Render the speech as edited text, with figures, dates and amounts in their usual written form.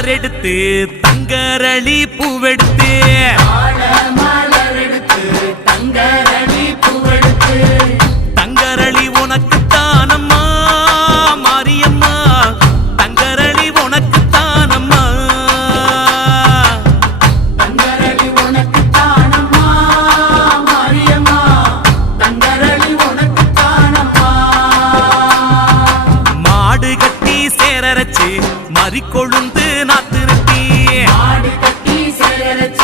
மலர் எடுத்து தங்கரளி பூவெடுத்து தங்கரளி பூவெடுத்து தங்கரளி உனக்குத்தானம்மா மாரியம்மா தங்கரளி உனக்குத்தானம்மா தங்கரளி உனக்குத்தானம்மா மாரியம்மா தங்கரளி உனக்குத்தானம்மா மாடு கட்டி சேரரச்சு மறிக்கொழுந்து நாத்து நிறுத்தி மாடு கட்டி சேரரச்சு